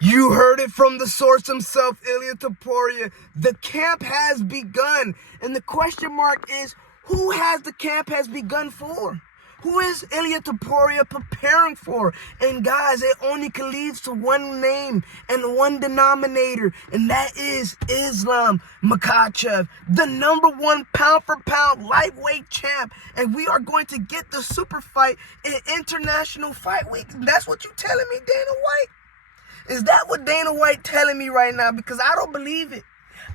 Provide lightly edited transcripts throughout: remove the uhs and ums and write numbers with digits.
You heard it from the source himself, Ilia Topuria. The camp has begun. And the question mark is, who has the camp has begun for? Who is Ilia Topuria preparing for? And guys, it only can lead to one name and one denominator, and that is Islam Makhachev, the #1 pound for pound lightweight champ. And we are going to get the super fight in International Fight Week. That's what you telling me, Dana White? Is that what Dana White telling me right now? Because I don't believe it.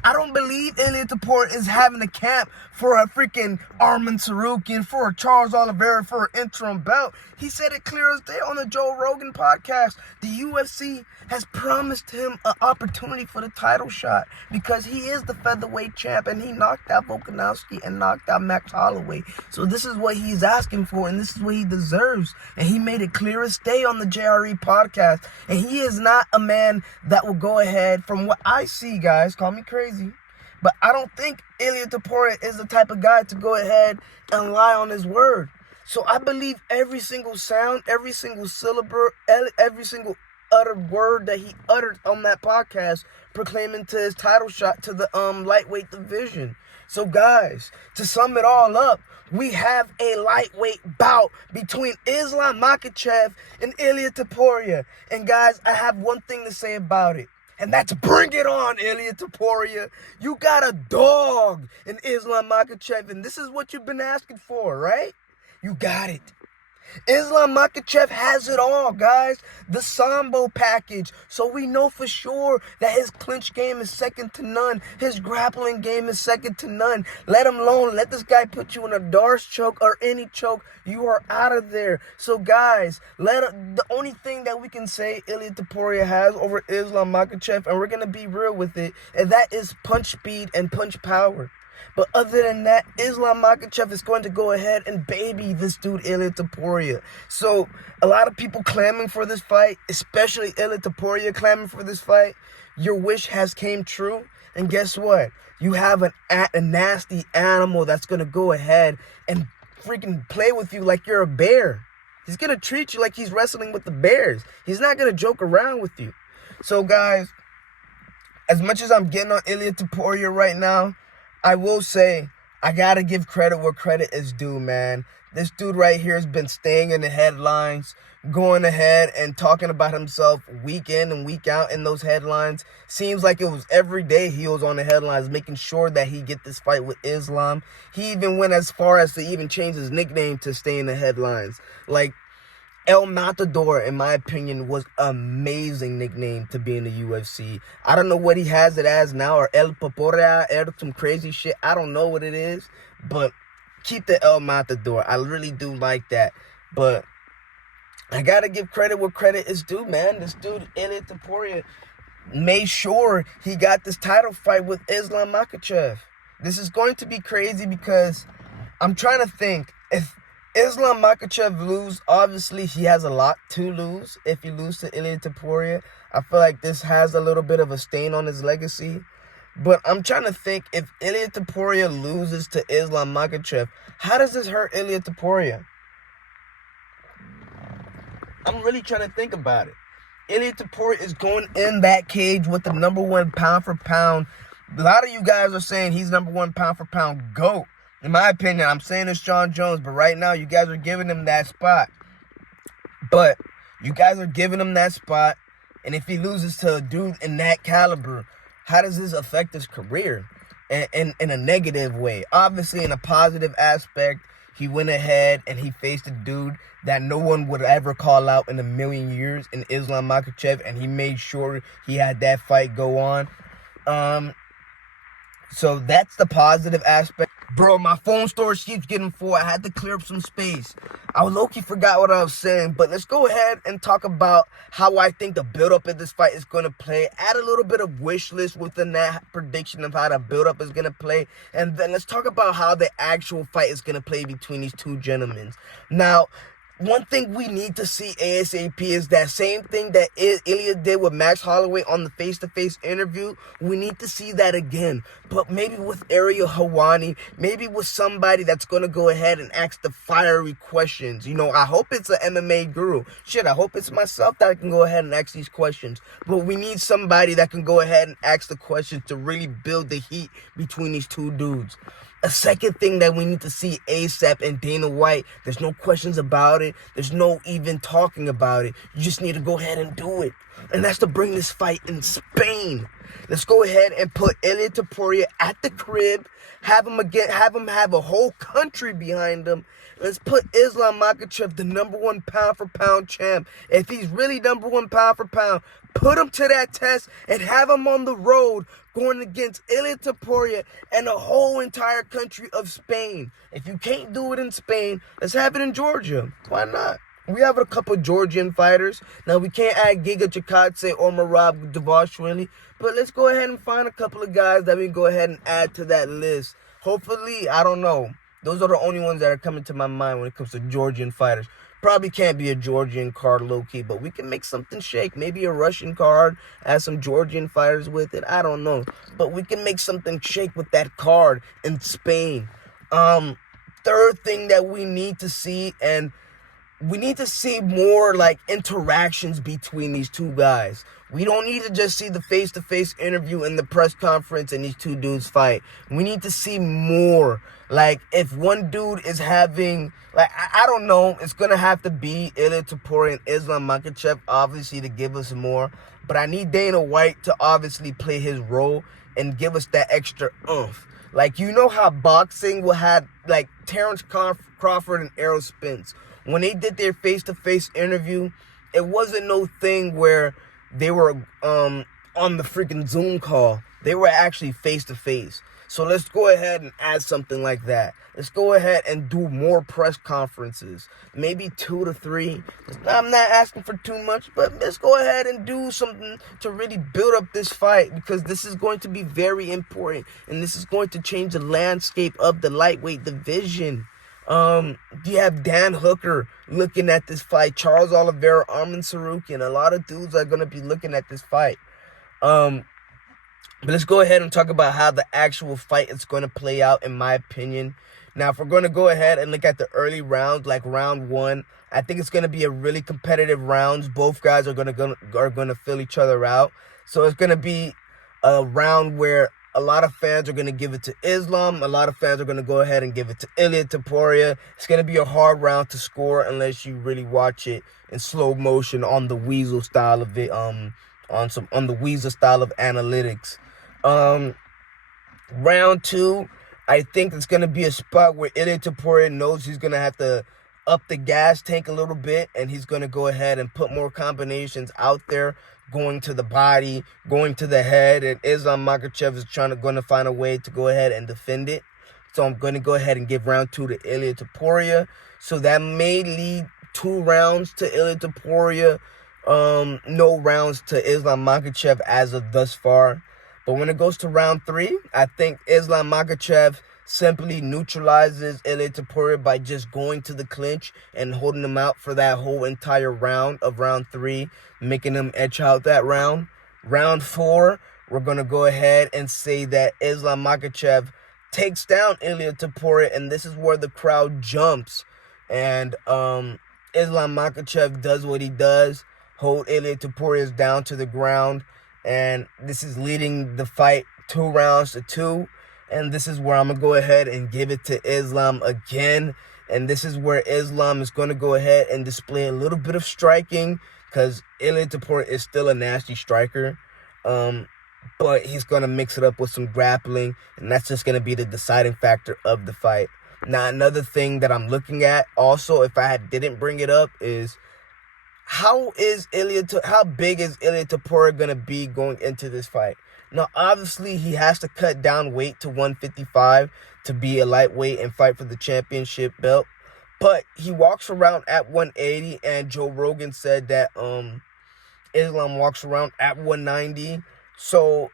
I don't believe Ilia Topuria is having a camp for a freaking Arman Sarukian, for a Charles Oliveira, for an interim belt. He said it clear as day on the Joe Rogan podcast. The UFC has promised him an opportunity for the title shot because he is the featherweight champ and he knocked out Volkanovski and knocked out Max Holloway. So this is what he's asking for and this is what he deserves. And he made it clear as day on the JRE podcast. And he is not a man that will go ahead, from what I see, guys, call me crazy, but I don't think Ilia Topuria is the type of guy to go ahead and lie on his word. So I believe every single sound, every single syllable, every single uttered word that he uttered on that podcast proclaiming to his title shot to the lightweight division. So guys, to sum it all up, we have a lightweight bout between Islam Makhachev and Ilia Topuria. And guys, I have one thing to say about it. And that's bring it on, Ilia Topuria. You got a dog in Islam Makhachev, and this is what you've been asking for, right? You got it. Islam Makhachev has it all, guys. The Sambo package. So we know for sure that his clinch game is second to none. His grappling game is second to none. Let him alone. Let this guy put you in a Darce choke or any choke. You are out of there. So, guys, the only thing that we can say Ilia Topuria has over Islam Makhachev, and we're going to be real with it, and that is punch speed and punch power. But other than that, Islam Makhachev is going to go ahead and baby this dude, Ilia Topuria. So, a lot of people clamoring for this fight, especially Ilia Topuria clamoring for this fight. Your wish has came true. And guess what? You have a nasty animal that's going to go ahead and freaking play with you like you're a bear. He's going to treat you like he's wrestling with the bears. He's not going to joke around with you. So, guys, as much as I'm getting on Ilia Topuria right now, I will say, I gotta give credit where credit is due, man. This dude right here has been staying in the headlines, going ahead and talking about himself week in and week out in those headlines. Seems like it was every day he was on the headlines, making sure that he get this fight with Islam. He even went as far as to even change his nickname to stay in the headlines. Like, El Matador, in my opinion, was an amazing nickname to be in the UFC. I don't know what he has it as now, or El Topuria, or some crazy shit. I don't know what it is, but keep the El Matador. I really do like that. But I gotta give credit where credit is due, man. This dude, Ilia Topuria, made sure he got this title fight with Islam Makhachev. This is going to be crazy because I'm trying to think, if Islam Makhachev lose, obviously he has a lot to lose if he loses to Ilia Topuria. I feel like this has a little bit of a stain on his legacy. But I'm trying to think, if Ilia Topuria loses to Islam Makhachev, how does this hurt Ilia Topuria? I'm really trying to think about it. Ilia Topuria is going in that cage with the #1 pound for pound. A lot of you guys are saying he's #1 pound for pound GOAT. In my opinion, I'm saying it's Jon Jones, but right now you guys are giving him that spot. But you guys are giving him that spot, and if he loses to a dude in that caliber, how does this affect his career? In a negative way. Obviously, in a positive aspect, he went ahead and he faced a dude that no one would ever call out in a million years in Islam Makhachev, and he made sure he had that fight go on. So that's the positive aspect. Bro, my phone storage keeps getting full. I had to clear up some space. I low-key forgot what I was saying, but let's go ahead and talk about how I think the build-up of this fight is going to play. Add a little bit of wish list within that prediction of how the build-up is going to play. And then let's talk about how the actual fight is going to play between these two gentlemen. Now, one thing we need to see ASAP is that same thing that Ilia did with Max Holloway on the face-to-face interview. We need to see that again, but maybe with Ariel Helwani, maybe with somebody that's going to go ahead and ask the fiery questions. You know, I hope it's an MMA guru. Shit, I hope it's myself that can go ahead and ask these questions, but we need somebody that can go ahead and ask the questions to really build the heat between these two dudes. A second thing that we need to see ASAP and Dana White, there's no questions about it. There's no even talking about it. You just need to go ahead and do it. And that's to bring this fight in Spain. Let's go ahead and put Ilia Topuria at the crib. Have him have a whole country behind him. Let's put Islam Makhachev, the #1 pound-for-pound champ. If he's really #1 pound-for-pound, put him to that test and have him on the road going against Ilia Topuria and the whole entire country of Spain. If you can't do it in Spain, let's have it in Georgia. Why not? We have a couple Georgian fighters. Now, we can't add Giga Chikadze or Merab Dvalishvili, but let's go ahead and find a couple of guys that we can go ahead and add to that list. Hopefully, I don't know. Those are the only ones that are coming to my mind when it comes to Georgian fighters. Probably can't be a Georgian card low-key, but we can make something shake. Maybe a Russian card, add some Georgian fighters with it. I don't know. But we can make something shake with that card in Spain. Third thing that we need to see, and we need to see more like interactions between these two guys. We don't need to just see the face-to-face interview and the press conference and these two dudes fight. We need to see more. Like, if one dude is having, like, I don't know, it's going to have to be Ilia Topuria and Islam Makhachev, obviously, to give us more. But I need Dana White to obviously play his role and give us that extra oomph. Like, you know how boxing will have, like, Terrence Crawford and Errol Spence. When they did their face-to-face interview, it wasn't no thing where they were on the freaking Zoom call. They were actually face-to-face. So let's go ahead and add something like that. Let's go ahead and do more press conferences. Maybe 2 to 3. I'm not asking for too much, but let's go ahead and do something to really build up this fight, because this is going to be very important, and this is going to change the landscape of the lightweight division. You have Dan Hooker looking at this fight, Charles Oliveira, Arman Tsarukyan. A lot of dudes are going to be looking at this fight. But let's go ahead and talk about how the actual fight is going to play out, in my opinion. Now, if we're going to go ahead and look at the early rounds, like round 1, I think it's going to be a really competitive rounds. Both guys are going to fill each other out. So it's going to be a round where a lot of fans are going to give it to Islam. A lot of fans are going to go ahead and give it to Ilia Topuria. It's going to be a hard round to score unless you really watch it in slow motion on the Weasel style of it, on the Weasel style of analytics. Round 2, I think it's going to be a spot where Ilia Topuria knows he's going to have to up the gas tank a little bit, and he's going to go ahead and put more combinations out there, going to the body, going to the head, and Islam Makhachev is going to find a way to go ahead and defend it. So I'm going to go ahead and give round 2 to Ilia Topuria. So that may lead 2 rounds to Ilia Topuria, no rounds to Islam Makhachev as of thus far. But when it goes to round 3, I think Islam Makhachev simply neutralizes Ilia Topuria by just going to the clinch and holding him out for that whole entire round of round 3, making him edge out that round. Round 4, we're going to go ahead and say that Islam Makhachev takes down Ilia Topuria, and this is where the crowd jumps. And Islam Makhachev does what he does, hold Ilia Topuria down to the ground, and this is leading the fight 2 rounds to 2. And this is where I'm going to go ahead and give it to Islam again. And this is where Islam is going to go ahead and display a little bit of striking, because Ilia Topuria is still a nasty striker. But he's going to mix it up with some grappling, and that's just going to be the deciding factor of the fight. Now, another thing that I'm looking at also, if I didn't bring it up, is how big is Ilia Topuria going to be going into this fight? Now, obviously, he has to cut down weight to 155 to be a lightweight and fight for the championship belt. But he walks around at 180, and Joe Rogan said that Islam walks around at 190. So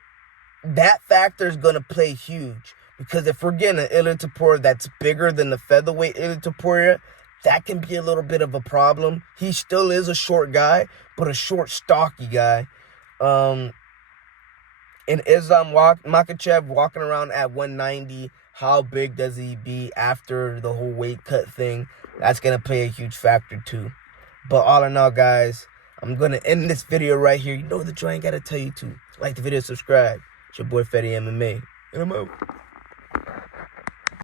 that factor is going to play huge. Because if we're getting an Ilia Topuria that's bigger than the featherweight Ilia Topuria, that can be a little bit of a problem. He still is a short guy, but a short, stocky guy. And Islam Makhachev walking around at 190, how big does he be after the whole weight cut thing? That's going to play a huge factor too. But all in all, guys, I'm going to end this video right here. You know the joint, got to tell you to like the video, subscribe. It's your boy Fetty MMA, and I'm out.